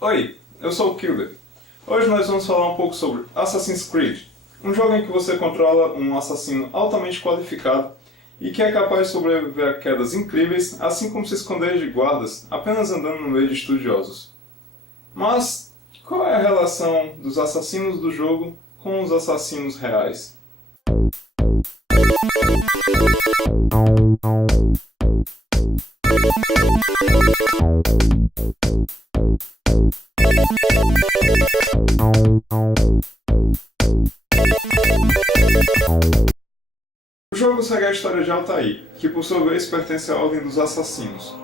Oi, eu sou o Killer. Hoje nós vamos falar um pouco sobre Assassin's Creed, um jogo em que você controla um assassino altamente qualificado e que é capaz de sobreviver a quedas incríveis, assim como se esconder de guardas apenas andando no meio de estudiosos. Mas qual é a relação dos assassinos do jogo com os assassinos reais? O jogo segue a história de Altair, que por sua vez pertence à Ordem dos Assassinos.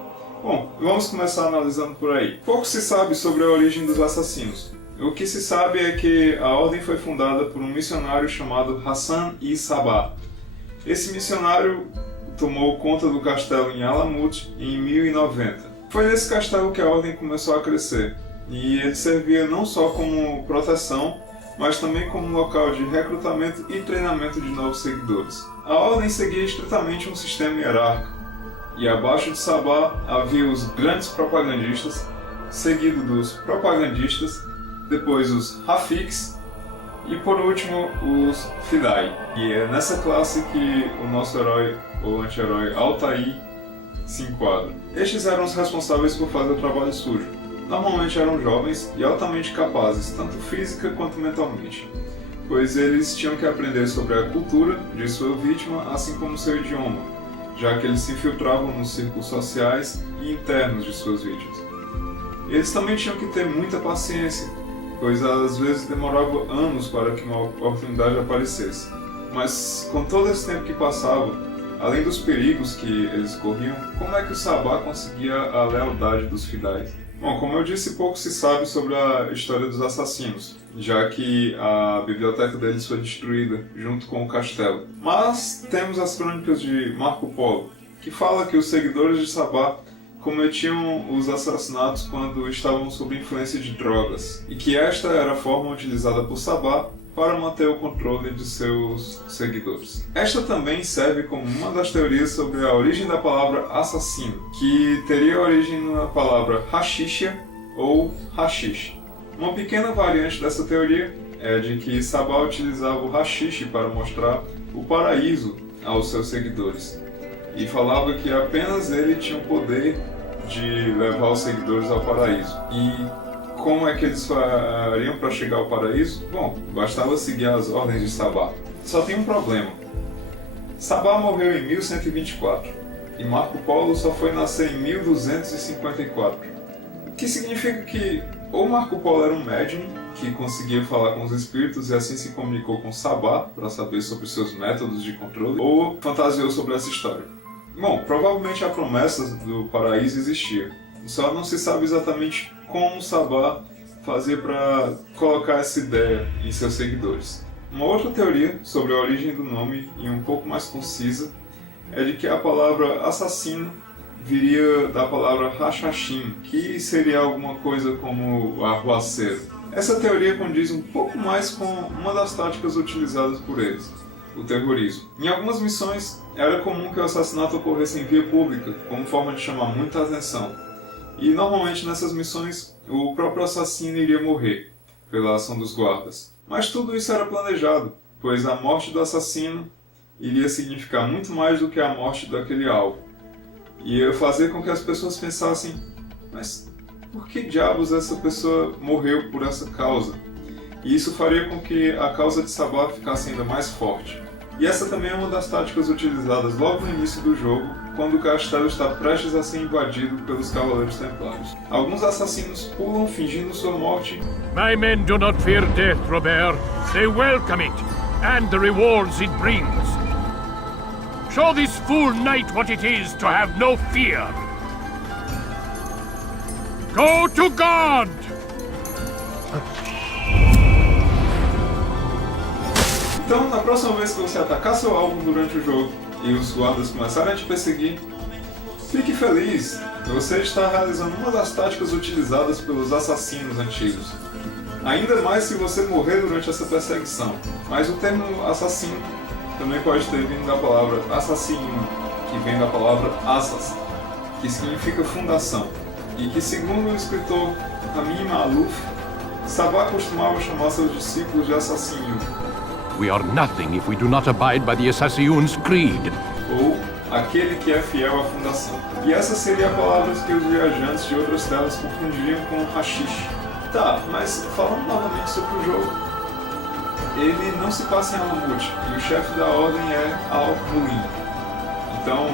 Bom, vamos começar analisando por aí. Pouco se sabe sobre a origem dos assassinos. O que se sabe é que a Ordem foi fundada por um missionário chamado Hassan I Sabah. Esse missionário tomou conta do castelo em Alamut em 1090. Foi nesse castelo que a Ordem começou a crescer, e ele servia não só como proteção, mas também como local de recrutamento e treinamento de novos seguidores. A Ordem seguia estritamente um sistema hierárquico, e abaixo de Sabah havia os grandes propagandistas, seguido dos propagandistas, depois os Rafiks e por último os Fidai. E é nessa classe que o nosso herói ou anti-herói Altair se enquadra. Estes eram os responsáveis por fazer o trabalho sujo. Normalmente eram jovens e altamente capazes, tanto física quanto mentalmente, pois eles tinham que aprender sobre a cultura de sua vítima, assim como seu idioma, já que eles se infiltravam nos círculos sociais e internos de suas vítimas. Eles também tinham que ter muita paciência, pois às vezes demorava anos para que uma oportunidade aparecesse. Mas com todo esse tempo que passava, além dos perigos que eles corriam, como é que o Sabah conseguia a lealdade dos Fidai? Bom, como eu disse, pouco se sabe sobre a história dos assassinos, já que a biblioteca deles foi destruída junto com o castelo. Mas temos as crônicas de Marco Polo, que fala que os seguidores de Sabah cometiam os assassinatos quando estavam sob influência de drogas, e que esta era a forma utilizada por Sabah para manter o controle de seus seguidores. Esta também serve como uma das teorias sobre a origem da palavra assassino, que teria origem na palavra hashisha ou hashish. Uma pequena variante dessa teoria é de que Sabah utilizava o hashish para mostrar o paraíso aos seus seguidores, e falava que apenas ele tinha o poder de levar os seguidores ao paraíso. E como é que eles fariam para chegar ao paraíso? Bom, bastava seguir as ordens de Sabah. Só tem um problema. Sabah morreu em 1124 e Marco Polo só foi nascer em 1254. O que significa que ou Marco Polo era um médium que conseguia falar com os espíritos e assim se comunicou com Sabah para saber sobre seus métodos de controle, ou fantasiou sobre essa história. Bom, provavelmente a promessa do paraíso existia. Só não se sabe exatamente como Sabah fazia para colocar essa ideia em seus seguidores. Uma outra teoria sobre a origem do nome, e um pouco mais concisa, é de que a palavra assassino viria da palavra Hashashin, que seria alguma coisa como arruaceiro. Essa teoria condiz um pouco mais com uma das táticas utilizadas por eles, o terrorismo. Em algumas missões, era comum que o assassinato ocorresse em via pública, como forma de chamar muita atenção. E normalmente nessas missões, o próprio assassino iria morrer pela ação dos guardas. Mas tudo isso era planejado, pois a morte do assassino iria significar muito mais do que a morte daquele alvo. E ia fazer com que as pessoas pensassem, mas por que diabos essa pessoa morreu por essa causa? E isso faria com que a causa de Sabah ficasse ainda mais forte. E essa também é uma das táticas utilizadas logo no início do jogo, quando o castelo está prestes a ser invadido pelos Cavaleiros Templários. Alguns assassinos pulam fingindo sua morte. My men do not fear death, Robert. They welcome it, and the rewards it brings. Show this fool knight what it is to have no fear. Go to God! Então, na próxima vez que você atacar seu alvo durante o jogo e os guardas começarem a te perseguir, fique feliz! Você está realizando uma das táticas utilizadas pelos assassinos antigos. Ainda mais se você morrer durante essa perseguição. Mas o termo assassino também pode ter vindo da palavra assassino, que vem da palavra assas, que significa fundação. e que, segundo o escritor Amin Maalouf, Sabá costumava chamar seus discípulos de assassino, We are nothing if we do not abide by the Assassin's Creed. ou aquele que é fiel à fundação. E essas seriam palavras que os viajantes de outras terras confundiriam com hashish. Tá, mas falando novamente sobre o jogo, ele não se passa em Alamut, e o chefe da ordem é Al-Mulin. Então,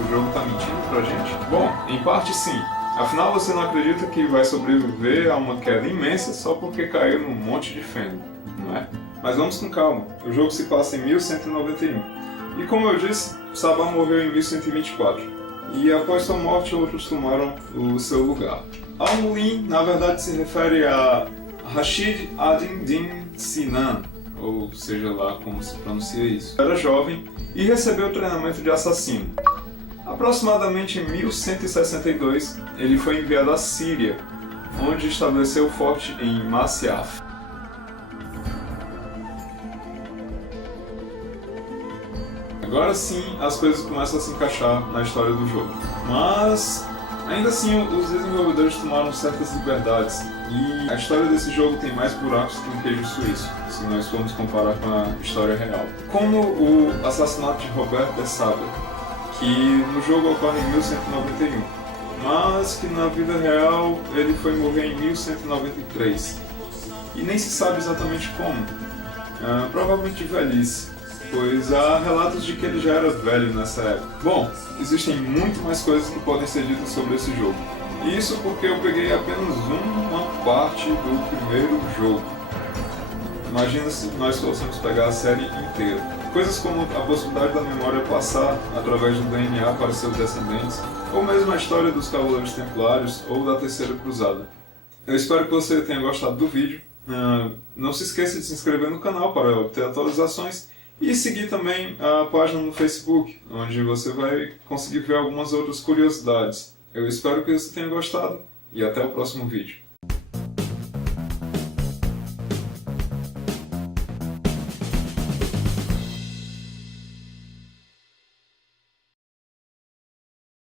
o jogo tá mentindo pra gente? Bom, em parte sim. Afinal, você não acredita que vai sobreviver a uma queda imensa só porque caiu num monte de feno, não é? Mas vamos com calma, o jogo se passa em 1191. E como eu disse, Sabá morreu em 1124. E após sua morte, outros tomaram o seu lugar. Al-Mulin, na verdade, se refere a Rashid ad-Din Sinan, ou seja lá como se pronuncia isso. Era jovem e recebeu treinamento de assassino. Aproximadamente em 1162, ele foi enviado à Síria, onde estabeleceu o forte em Masyaf. Agora sim, as coisas começam a se encaixar na história do jogo. Mas, ainda assim, os desenvolvedores tomaram certas liberdades. E a história desse jogo tem mais buracos que um queijo suíço, se nós formos comparar com a história real. Como o assassinato de Robert de Sable, que no jogo ocorre em 1191, mas que na vida real ele foi morrer em 1193. E nem se sabe exatamente como. Provavelmente de velhice, pois há relatos de que ele já era velho nessa época. Bom, existem muito mais coisas que podem ser ditas sobre esse jogo. E isso porque eu peguei apenas uma parte do primeiro jogo. Imagina se nós fôssemos pegar a série inteira. Coisas como a possibilidade da memória passar através do DNA para seus descendentes, ou mesmo a história dos Cavaleiros Templários ou da Terceira Cruzada. Eu espero que você tenha gostado do vídeo. Não se esqueça de se inscrever no canal para obter atualizações e seguir também a página no Facebook, onde você vai conseguir ver algumas outras curiosidades. Eu espero que você tenha gostado e até o próximo vídeo.